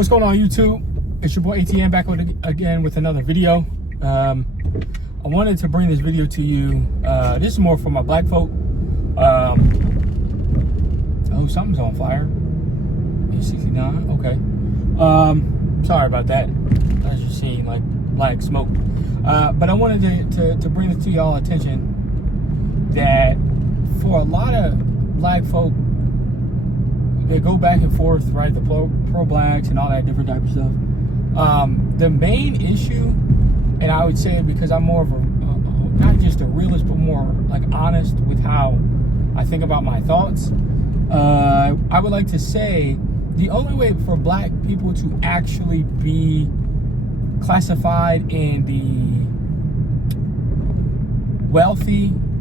What's going on, YouTube? It's your boy ATM back again with another video. I wanted to bring this video to you. This is more for my black folk. Oh, something's on fire. 69. Okay. Sorry about that. As you're seeing, like black smoke. But I wanted to bring this to y'all attention that for a lot of black folk, they go back and forth, right? The pro-blacks and all that different type of stuff. The main issue, and I would say because I'm more of a, not just a realist, but more like honest with how I think about my thoughts. I would like to say the only way for black people to actually be classified in the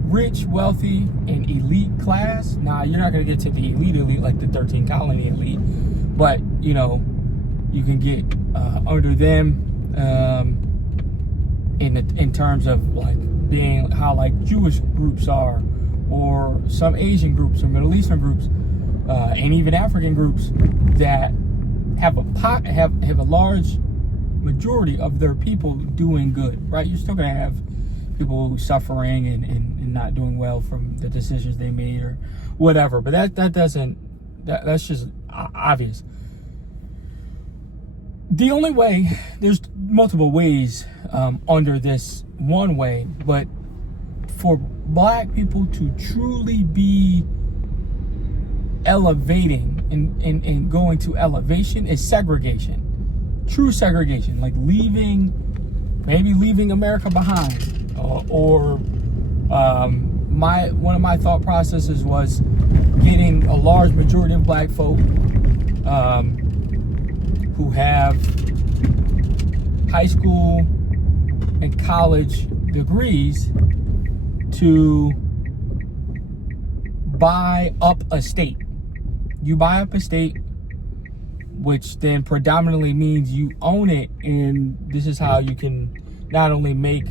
rich, wealthy, and elite class. Now, you're not going to get to the elite like the 13 colony elite, but you know, you can get under them in terms of like being how like Jewish groups are, or some Asian groups, or Middle Eastern groups, and even African groups that have a large majority of their people doing good, right? You're still going to have people suffering and not doing well from the decisions they made or whatever, but that's just obvious. The only way, there's multiple ways under this one way, but for black people to truly be elevating and going to elevation is segregation. True segregation, like maybe leaving America behind. Or one of my thought processes was getting a large majority of black folk who have high school and college degrees to buy up a state. You buy up a state, which then predominantly means you own it, and this is how you can not only make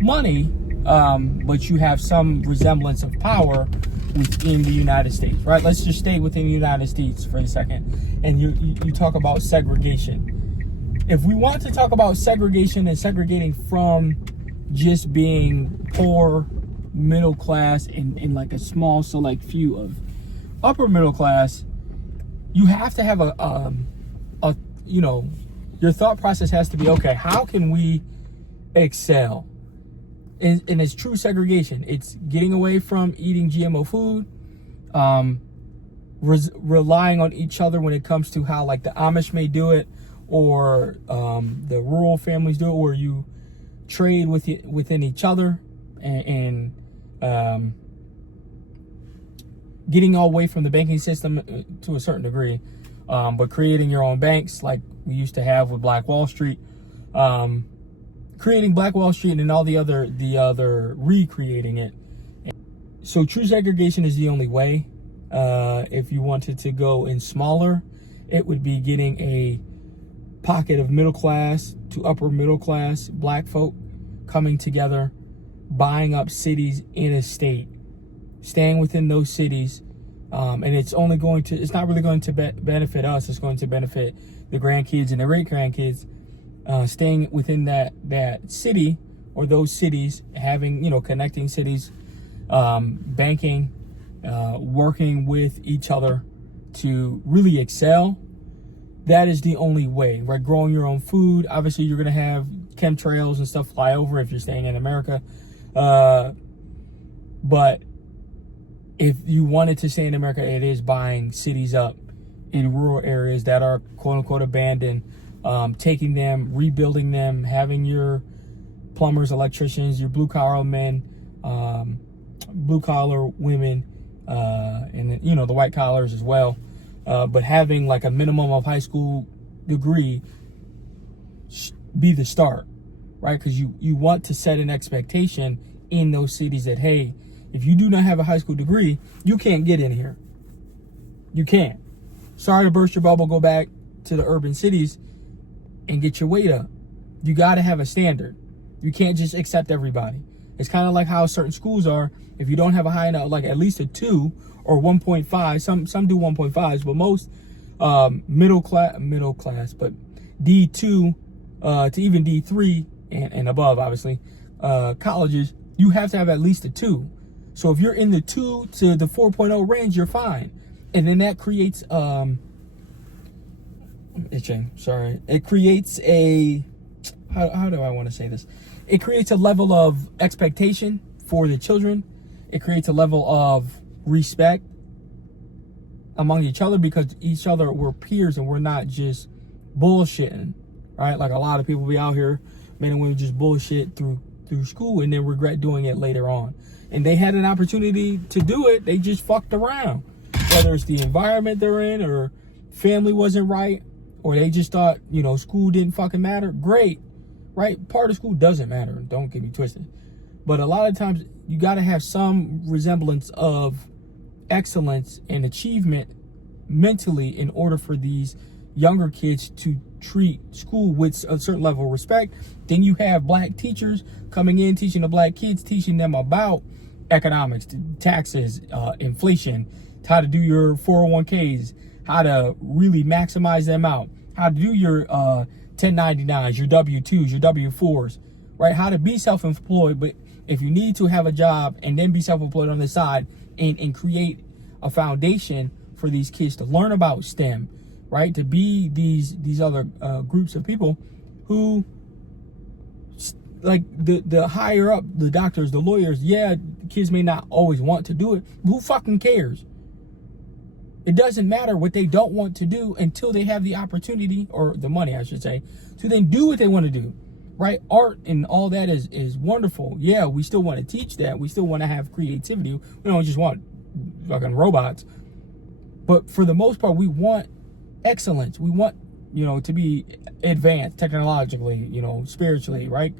money, but you have some resemblance of power within the United States, right? Let's just stay within the United States for a second, and you talk about segregation. If we want to talk about segregation and segregating from just being poor, middle class, and like a small select few of upper middle class, you have to have your thought process has to be, okay, how can we excel? And it's true segregation. It's getting away from eating GMO food, relying on each other when it comes to how like the Amish may do it, or the rural families do it, where you trade within each other, and getting away from the banking system to a certain degree, but creating your own banks like we used to have with Black Wall Street. Creating Black Wall Street and all the other recreating it. So true segregation is the only way. If you wanted to go in smaller, it would be getting a pocket of middle class to upper middle class black folk coming together, buying up cities in a state, staying within those cities, and it's not really going to benefit us. It's going to benefit the grandkids and the great grandkids. Staying within that city or those cities, having, connecting cities, banking, working with each other to really excel. That is the only way, right? Growing your own food. Obviously, you're going to have chemtrails and stuff fly over if you're staying in America. But if you wanted to stay in America, it is buying cities up in rural areas that are quote unquote abandoned. Taking them, rebuilding them, having your plumbers, electricians, your blue collar men, blue collar women, and the white collars as well. But having like a minimum of high school degree be the start, right? Because you want to set an expectation in those cities that, hey, if you do not have a high school degree, you can't get in here. You can't. Sorry to burst your bubble, go back to the urban cities and get your weight up. You got to have a standard. You can't just accept everybody. It's kind of like how certain schools are. If you don't have a high enough, like at least a 2 or 1.5, some do 1.5s, but most middle class, but D2 to even D3 and above, obviously, colleges, you have to have at least a 2. So if you're in the 2 to the 4.0 range, you're fine. And then that creates it creates a, how do I want to say this? It creates a level of expectation for the children. It creates a level of respect among each other, because each other, we're peers and we're not just bullshitting, right? Like a lot of people be out here, men and women, just bullshit through school and then regret doing it later on. And they had an opportunity to do it, they just fucked around. Whether it's the environment they're in, or family wasn't right, or they just thought, school didn't fucking matter. Great, right? Part of school doesn't matter, don't get me twisted. But a lot of times you got to have some resemblance of excellence and achievement mentally in order for these younger kids to treat school with a certain level of respect. Then you have black teachers coming in, teaching the black kids, teaching them about economics, taxes, inflation, how to do your 401ks, how to really maximize them out, how to do your 1099s, your W-2s, your W-4s, right? How to be self-employed, but if you need to have a job and then be self-employed on the side, and create a foundation for these kids to learn about STEM, right? To be these other groups of people who, like the higher up, the doctors, the lawyers, yeah, kids may not always want to do it. Who fucking cares? It doesn't matter what they don't want to do until they have the opportunity, or the money, I should say, to then do what they want to do, right? Art and all that is wonderful. Yeah, we still want to teach that. We still want to have creativity. We don't just want fucking robots. But for the most part, we want excellence. We want, to be advanced technologically, spiritually, right?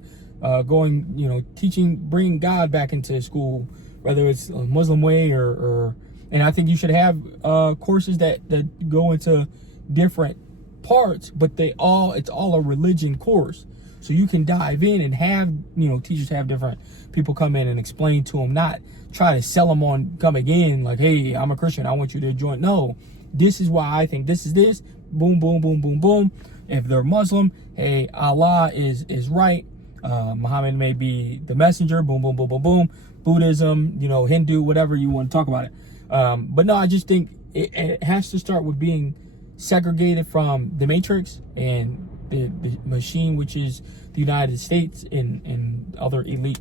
Teaching, bringing God back into school, whether it's a Muslim way or and I think you should have courses that go into different parts, but it's all a religion course. So you can dive in and have, teachers have different people come in and explain to them, not try to sell them on coming in like, hey, I'm a Christian, I want you to join. No, this is why I think this is this. Boom, boom, boom, boom, boom. If they're Muslim, hey, Allah is right. Muhammad may be the messenger. Boom, boom, boom, boom, boom. Buddhism, Hindu, whatever you want to talk about it. But no, I just think it has to start with being segregated from the matrix and the machine, which is the United States and other elite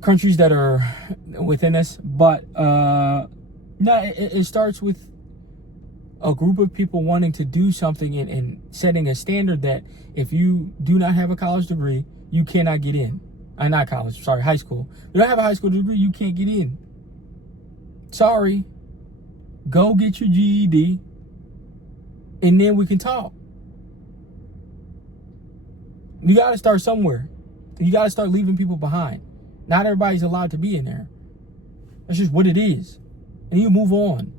countries that are within us. But no, it starts with a group of people wanting to do something and setting a standard that if you do not have a college degree, you cannot get in. Not college, sorry, high school. If you don't have a high school degree, you can't get in. Sorry. Go get your GED, and then we can talk. You got to start somewhere. You got to start leaving people behind. Not everybody's allowed to be in there. That's just what it is. And you move on,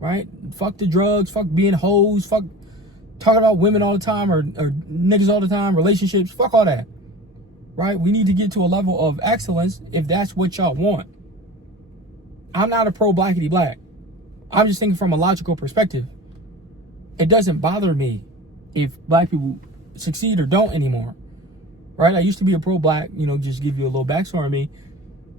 right? Fuck the drugs, fuck being hoes, fuck talking about women all the time or niggas all the time, relationships, fuck all that, right? We need to get to a level of excellence if that's what y'all want. I'm not a pro blackity black. I'm just thinking from a logical perspective. It doesn't bother me if black people succeed or don't anymore, right? I used to be a pro black, just give you a little backstory on me.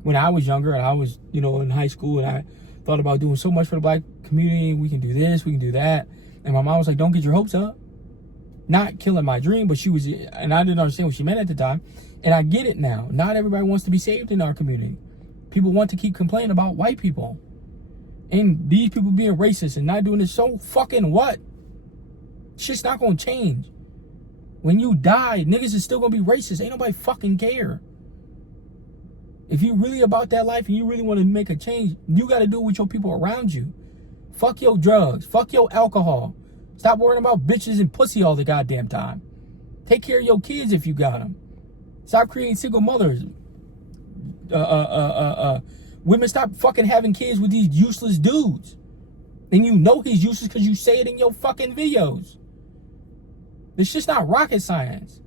When I was younger and I was, in high school, and I thought about doing so much for the black community. We can do this, we can do that. And my mom was like, don't get your hopes up. Not killing my dream, but she was, and I didn't understand what she meant at the time. And I get it now. Not everybody wants to be saved in our community. People want to keep complaining about white people. And these people being racist and not doing this, so fucking what? Shit's not gonna change. When you die, niggas is still gonna be racist. Ain't nobody fucking care. If you really about that life and you really want to make a change, you gotta do it with your people around you. Fuck your drugs. Fuck your alcohol. Stop worrying about bitches and pussy all the goddamn time. Take care of your kids if you got them. Stop creating single mothers. Women, stop fucking having kids with these useless dudes. And he's useless because you say it in your fucking videos. It's just not rocket science.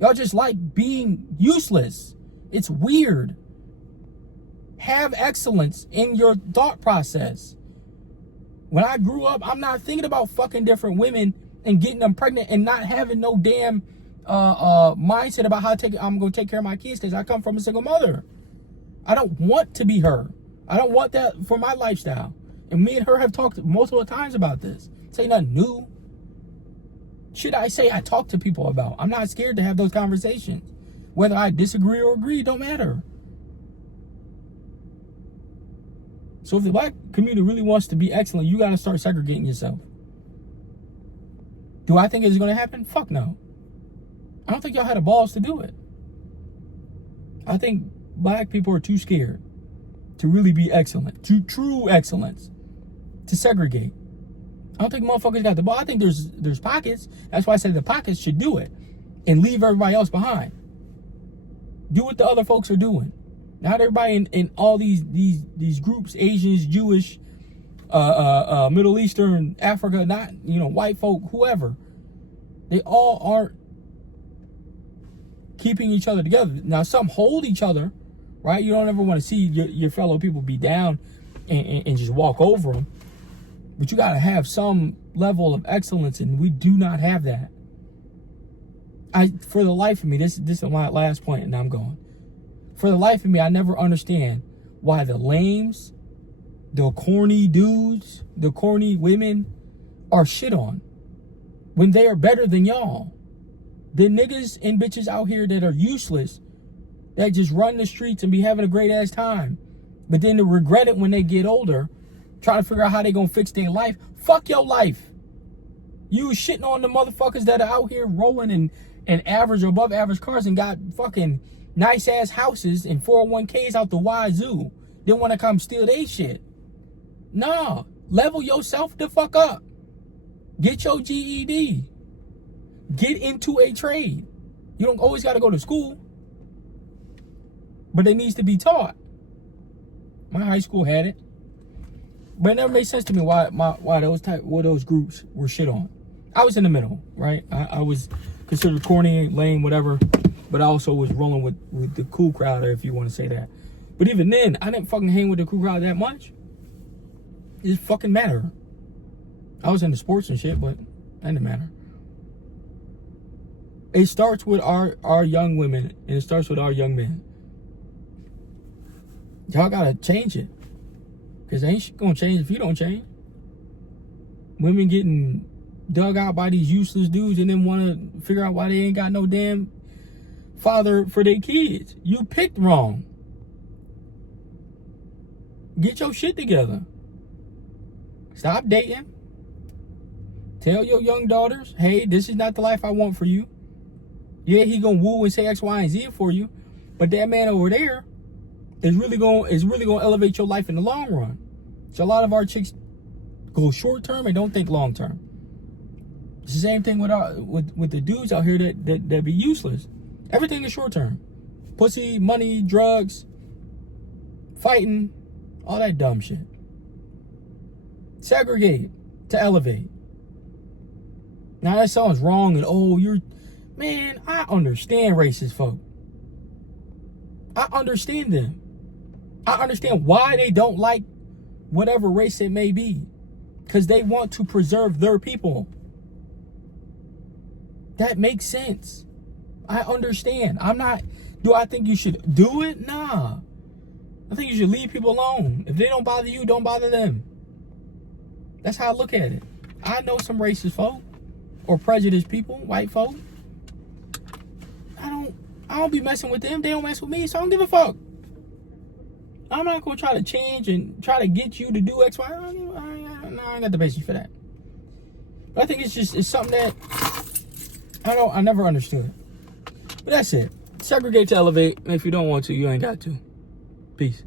Y'all just like being useless. It's weird. Have excellence in your thought process. When I grew up, I'm not thinking about fucking different women and getting them pregnant and not having no damn mindset about how I'm going to take care of my kids because I come from a single mother. I don't want to be her. I don't want that for my lifestyle. And me and her have talked multiple times about this. This ain't nothing new. Should I say I talk to people about? I'm not scared to have those conversations. Whether I disagree or agree, don't matter. So if the black community really wants to be excellent, you got to start segregating yourself. Do I think it's going to happen? Fuck no. I don't think y'all had the balls to do it. I think black people are too scared to really be excellent, to true excellence, to segregate. I don't think motherfuckers got the ball. I think there's pockets. That's why I said the pockets should do it and leave everybody else behind. Do what the other folks are doing. Not everybody in all these groups, Asians, Jewish, Middle Eastern, Africa, not, white folk, whoever. They all aren't keeping each other together. Now, some hold each other, right? You don't ever want to see your fellow people be down and just walk over them. But you got to have some level of excellence, and we do not have that. For the life of me, this is my last point, and I'm going. For the life of me, I never understand why the lames, the corny dudes, the corny women are shit on when they are better than y'all. The niggas and bitches out here that are useless, that just run the streets and be having a great ass time, but then to regret it when they get older, trying to figure out how they gonna fix their life. Fuck your life. You shitting on the motherfuckers that are out here rolling in average or above average cars and got fucking nice ass houses and 401ks out the wazoo. Then want to come steal they shit. Nah, level yourself the fuck up. Get your GED. Get into a trade. You don't always got to go to school, but it needs to be taught. My high school had it, but it never made sense to me why those groups were shit on. I was in the middle, right? I was considered corny, lame, whatever, but I also was rolling with the cool crowd, if you want to say that. But even then, I didn't fucking hang with the cool crowd that much. It didn't fucking matter. I was into sports and shit, but that didn't matter. It starts with our young women, and it starts with our young men. Y'all gotta change it, because ain't shit gonna change if you don't change. Women getting dug out by these useless dudes and then want to figure out why they ain't got no damn father for their kids. You picked wrong. Get your shit together. Stop dating. Tell your young daughters, hey, this is not the life I want for you. Yeah, he gonna woo and say X, Y, and Z for you, but that man over there is really gonna elevate your life in the long run. So a lot of our chicks go short term and don't think long term. It's the same thing with the dudes out here that be useless. Everything is short term. Pussy, money, drugs, fighting, all that dumb shit. Segregate to elevate. Now that sounds wrong and man, I understand racist folk. I understand them. I understand why they don't like whatever race it may be. Because they want to preserve their people. That makes sense. I understand. Do I think you should do it? Nah. I think you should leave people alone. If they don't bother you, don't bother them. That's how I look at it. I know some racist folk or prejudiced people, white folk. I don't be messing with them. They don't mess with me, so I don't give a fuck. I'm not gonna try to change and try to get you to do X, Y. I ain't got the patience for that. But I think it's something that I never understood. But that's it. Segregate to elevate. And if you don't want to, you ain't got to. Peace.